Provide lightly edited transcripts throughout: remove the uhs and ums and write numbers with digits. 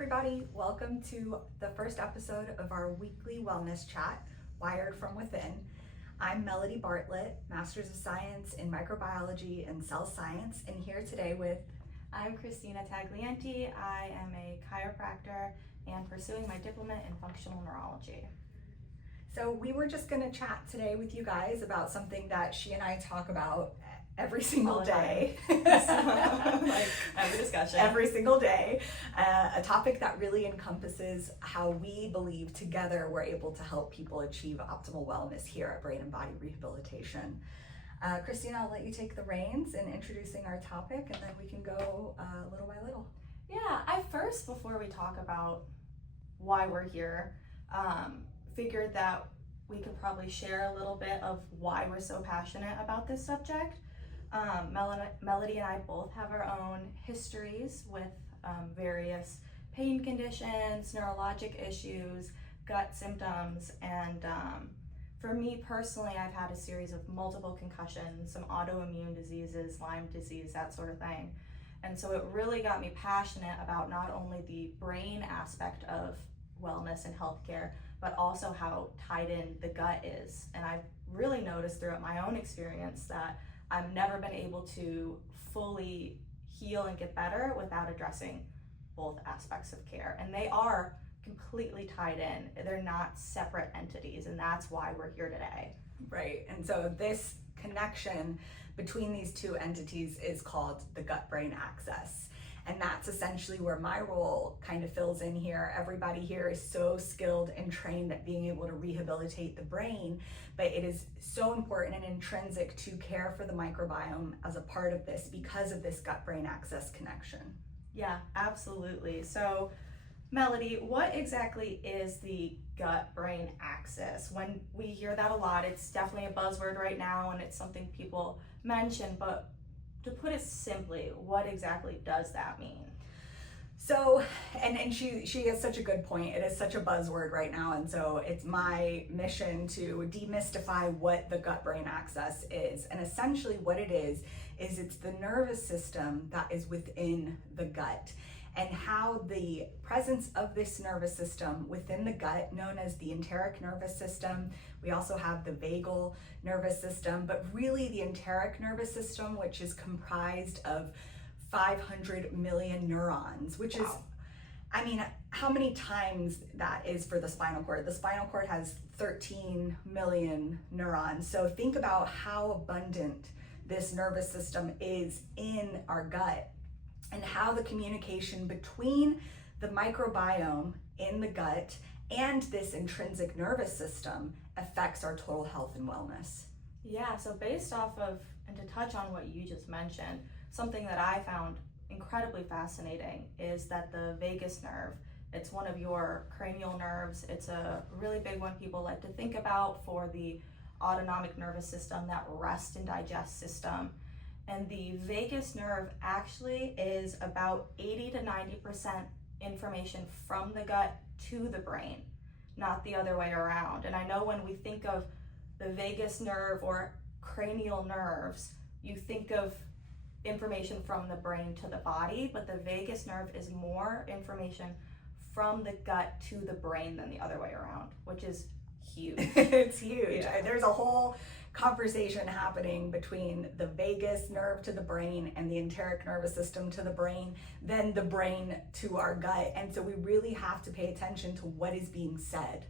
everybody. Welcome to the first episode of our weekly wellness chat, Wired from Within. I'm Melody Bartlett, Master's of Science in Microbiology and Cell Science, and here today with... I'm Christina Taglienti. I am a chiropractor and pursuing my diploma in functional neurology. So we were just going to chat today with you guys about something that she and I talk about every single day. Like every discussion. Every single day. A topic that really encompasses how we believe together we're able to help people achieve optimal wellness here at Brain and Body Rehabilitation. Christina, I'll let you take the reins in introducing our topic, and then we can go little by little. Yeah, I first, before we talk about why we're here, figured that we could probably share a little bit of why we're so passionate about this subject. Melody and I both have our own histories with various pain conditions, neurologic issues, gut symptoms, and for me personally, I've had a series of multiple concussions, some autoimmune diseases, Lyme disease, that sort of thing. And so it really got me passionate about not only the brain aspect of wellness and healthcare, but also how tied in the gut is. And I've really noticed throughout my own experience that I've never been able to fully heal and get better without addressing both aspects of care. And they are completely tied in. They're not separate entities, and that's why we're here today. Right, and so this connection between these two entities is called the gut-brain axis. And that's essentially where my role kind of fills in here. Everybody here is so skilled and trained at being able to rehabilitate the brain, but it is so important and intrinsic to care for the microbiome as a part of this because of this gut-brain axis connection. Yeah, absolutely. So, Melody, what exactly is the gut-brain axis? When we hear that a lot, it's definitely a buzzword right now, and it's something people mention, but to put it simply, what exactly does that mean? So, and she has such a good point. It is such a buzzword right now, and so it's my mission to demystify what the gut-brain axis is. And essentially what it is it's the nervous system that is within the gut, and how the presence of this nervous system within the gut, known as the enteric nervous system, we also have the vagal nervous system, but really the enteric nervous system, which is comprised of 500 million neurons, which is, I mean, how many times that is for the spinal cord? The spinal cord has 13 million neurons. So think about how abundant this nervous system is in our gut, and how the communication between the microbiome in the gut and this intrinsic nervous system affects our total health and wellness. Yeah, so based off of, and to touch on what you just mentioned, something that I found incredibly fascinating is that the vagus nerve, it's one of your cranial nerves. It's a really big one people like to think about for the autonomic nervous system, that rest and digest system. And the vagus nerve actually is about 80 to 90% information from the gut to the brain, not the other way around. And I know when we think of the vagus nerve or cranial nerves, you think of information from the brain to the body, but the vagus nerve is more information from the gut to the brain than the other way around, which is huge. It's huge. Yeah. There's a whole conversation happening between the vagus nerve to the brain and the enteric nervous system to the brain, then the brain to our gut. And so we really have to pay attention to what is being said.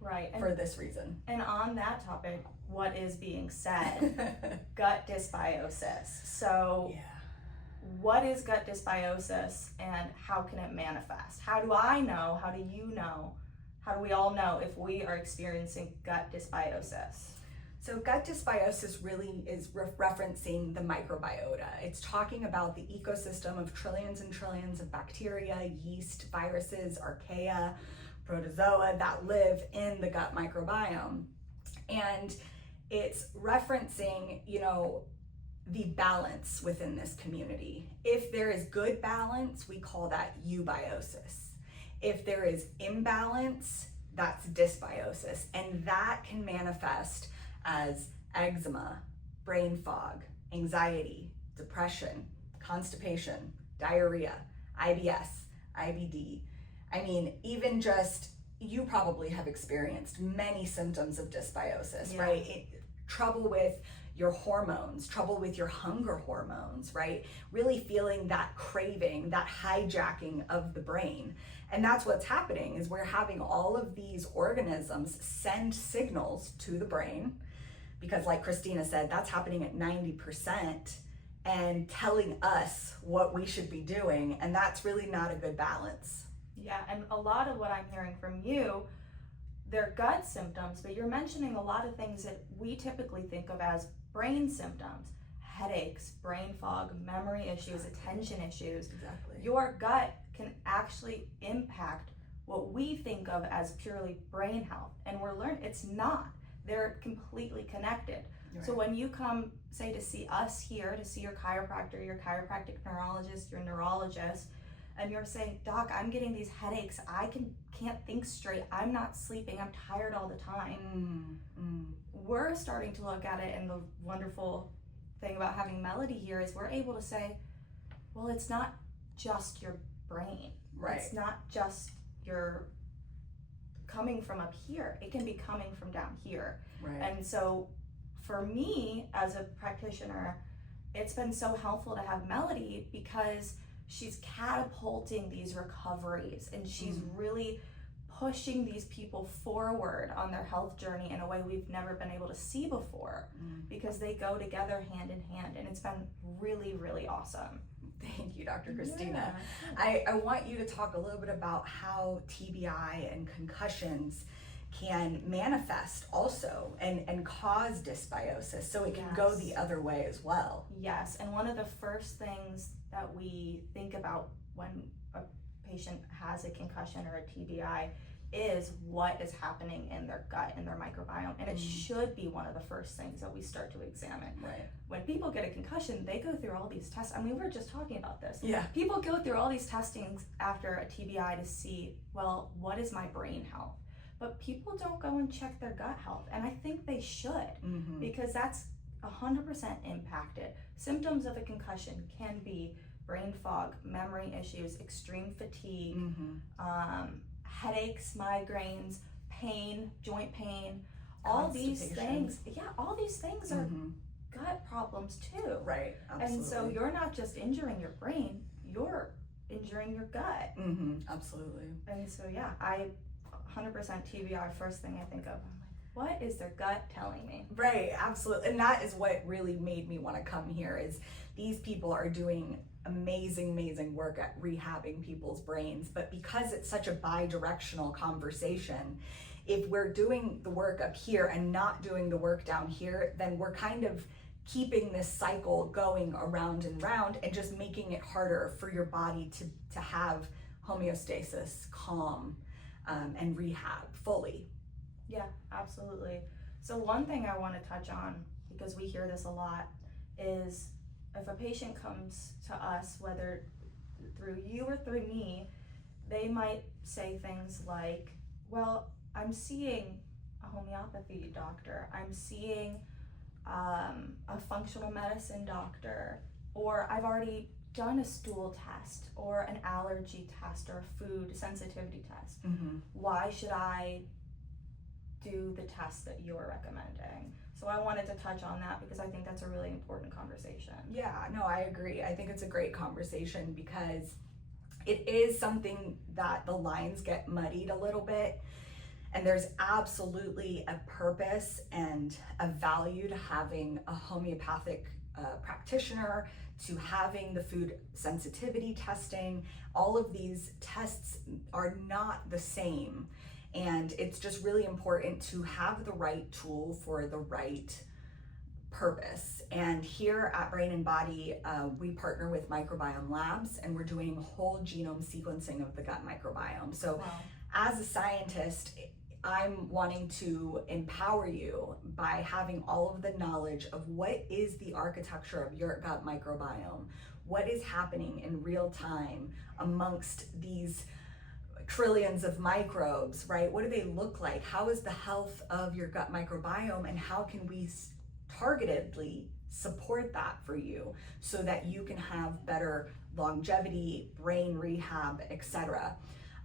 Right. For this reason. And on that topic, what is being said? Gut dysbiosis. So what is gut dysbiosis and how can it manifest? How do I know? How do you know? How do we all know if we are experiencing gut dysbiosis? So gut dysbiosis really is referencing the microbiota. It's talking about the ecosystem of trillions and trillions of bacteria, yeast, viruses, archaea, protozoa that live in the gut microbiome. And it's referencing, the balance within this community. If there is good balance, we call that eubiosis. If there is imbalance, that's dysbiosis. And that can manifest as eczema, brain fog, anxiety, depression, constipation, diarrhea, IBS, IBD, I mean, even just, you probably have experienced many symptoms of dysbiosis, Yeah. right? Trouble with your hormones, trouble with your hunger hormones, right? Really feeling that craving, that hijacking of the brain. And that's what's happening, is we're having all of these organisms send signals to the brain, because like Christina said, that's happening at 90%, and telling us what we should be doing. And that's really not a good balance. Yeah, and a lot of what I'm hearing from you, they're gut symptoms, but you're mentioning a lot of things that we typically think of as brain symptoms: headaches, brain fog, memory issues, attention issues. Exactly. Your gut can actually impact what we think of as purely brain health, and we're learning it's not. They're completely connected. Right. So when you come, say, to see us here, to see your chiropractor, your chiropractic neurologist, your neurologist, and you're saying, Doc, I'm getting these headaches, I can't think straight, I'm not sleeping, I'm tired all the time. We're starting to look at it, and the wonderful thing about having Melody here is we're able to say, well, it's not just your brain. Right. It's not just your coming from up here, it can be coming from down here. Right. And so for me as a practitioner, it's been so helpful to have Melody, because she's catapulting these recoveries, and she's really pushing these people forward on their health journey in a way we've never been able to see before, because they go together hand in hand, and it's been really, really awesome. Thank you, Dr. Christina. Yeah. I want you to talk a little bit about how TBI and concussions can manifest also and cause dysbiosis, so it can go the other way as well. Yes, and one of the first things that we think about when a patient has a concussion or a TBI is what is happening in their gut and their microbiome, and it should be one of the first things that we start to examine. Right. When people get a concussion, they go through all these tests. I mean, we were just talking about this. Yeah. People go through all these testings after a TBI to see, well, what is my brain health? But people don't go and check their gut health, and I think they should, because that's 100% impacted. Symptoms of a concussion can be brain fog, memory issues, extreme fatigue, headaches, migraines, pain, joint pain, all these things. Yeah, all these things are gut problems too. Right, absolutely. And so you're not just injuring your brain, you're injuring your gut. Absolutely. And so yeah, 100% TBI, first thing I think of, I'm like, what is their gut telling me? Right, absolutely. And that is what really made me want to come here, is these people are doing amazing work at rehabbing people's brains, but because it's such a bi-directional conversation, if we're doing the work up here and not doing the work down here, then we're kind of keeping this cycle going around and round, and just making it harder for your body to have homeostasis, calm, and rehab fully. Yeah, absolutely. So one thing I want to touch on, because we hear this a lot, is if a patient comes to us, whether through you or through me, they might say things like, well, I'm seeing a homeopathy doctor, I'm seeing a functional medicine doctor, or I've already done a stool test or an allergy test or a food sensitivity test. Why should I do the test that you're recommending? So I wanted to touch on that, because I think that's a really important conversation. Yeah, no, I agree. I think it's a great conversation, because it is something that the lines get muddied a little bit, and there's absolutely a purpose and a value to having a homeopathic practitioner, to having the food sensitivity testing. All of these tests are not the same, and it's just really important to have the right tool for the right purpose. And here at Brain and Body, we partner with Microbiome Labs, and we're doing whole genome sequencing of the gut microbiome. So as a scientist, I'm wanting to empower you by having all of the knowledge of what is the architecture of your gut microbiome, what is happening in real time amongst these trillions of microbes, right? What do they look like? How is the health of your gut microbiome, and how can we targetedly support that for you so that you can have better longevity, brain rehab, etc.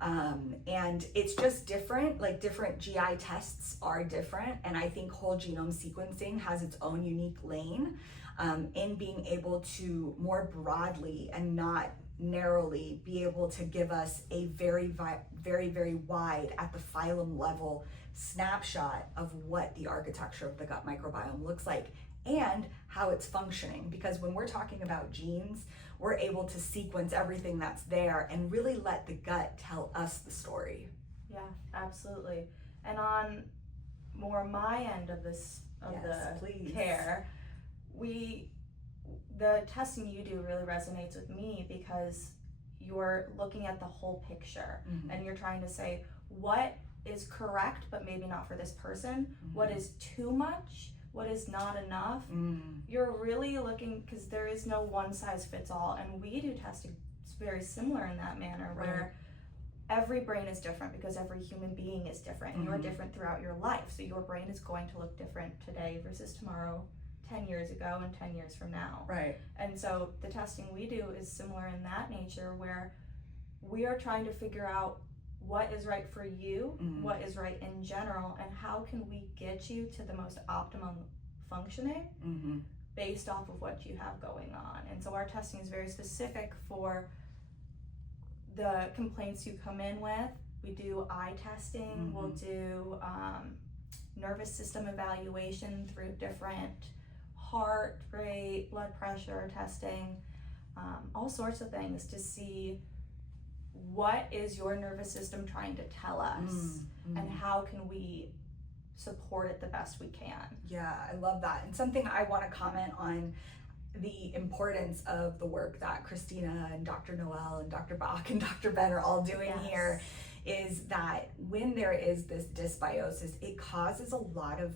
And it's just different, like different GI tests are different. And I think whole genome sequencing has its own unique lane in being able to more broadly and not narrowly be able to give us a very, very wide at the phylum level snapshot of what the architecture of the gut microbiome looks like and how it's functioning. Because when we're talking about genes, we're able to sequence everything that's there and really let the gut tell us the story. Yeah, absolutely. And on more my end of this, of please. care, the testing you do really resonates with me because you're looking at the whole picture and you're trying to say what is correct but maybe not for this person, what is too much, what is not enough. You're really looking, because there is no one size fits all, and we do testing very similar in that manner where every brain is different because every human being is different and you're different throughout your life, so your brain is going to look different today versus tomorrow, 10 years ago and 10 years from now. Right. And so the testing we do is similar in that nature, where we are trying to figure out what is right for you, what is right in general, and how can we get you to the most optimum functioning based off of what you have going on. And so our testing is very specific for the complaints you come in with. We do eye testing, we'll do nervous system evaluation through different heart rate, blood pressure testing, all sorts of things to see what is your nervous system trying to tell us and how can we support it the best we can. Yeah, I love that. And something I want to comment on, the importance of the work that Christina and Dr. Noel and Dr. Bach and Dr. Ben are all doing here, is that when there is this dysbiosis, it causes a lot of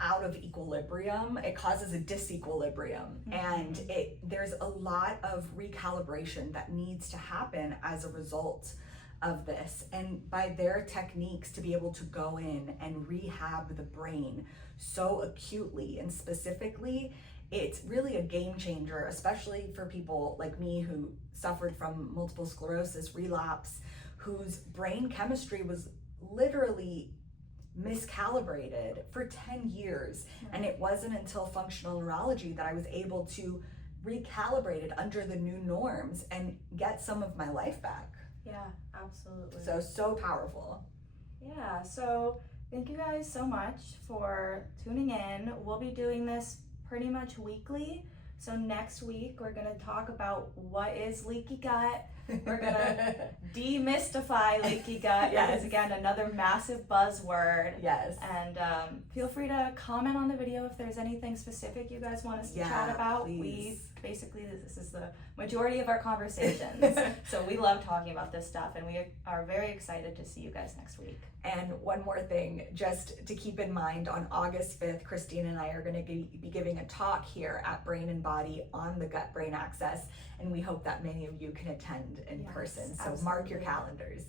out of equilibrium, it causes a disequilibrium, and there's a lot of recalibration that needs to happen as a result of this. And by their techniques to be able to go in and rehab the brain so acutely and specifically, it's really a game changer, especially for people like me who suffered from multiple sclerosis relapse, whose brain chemistry was literally miscalibrated for 10 years. And it wasn't until functional neurology that I was able to recalibrate it under the new norms and get some of my life back. Yeah, absolutely. So powerful. Yeah, so thank you guys so much for tuning in. We'll be doing this pretty much weekly. So next week we're gonna talk about what is leaky gut. We're gonna demystify leaky gut. Because again, another massive buzzword. And feel free to comment on the video if there's anything specific you guys want us to chat about. Please. This is the majority of our conversations. So we love talking about this stuff, and we are very excited to see you guys next week. And one more thing, just to keep in mind, on August 5th, Christine and I are going to be giving a talk here at Brain and Body on the gut-brain axis, and we hope that many of you can attend in person. So mark your calendars.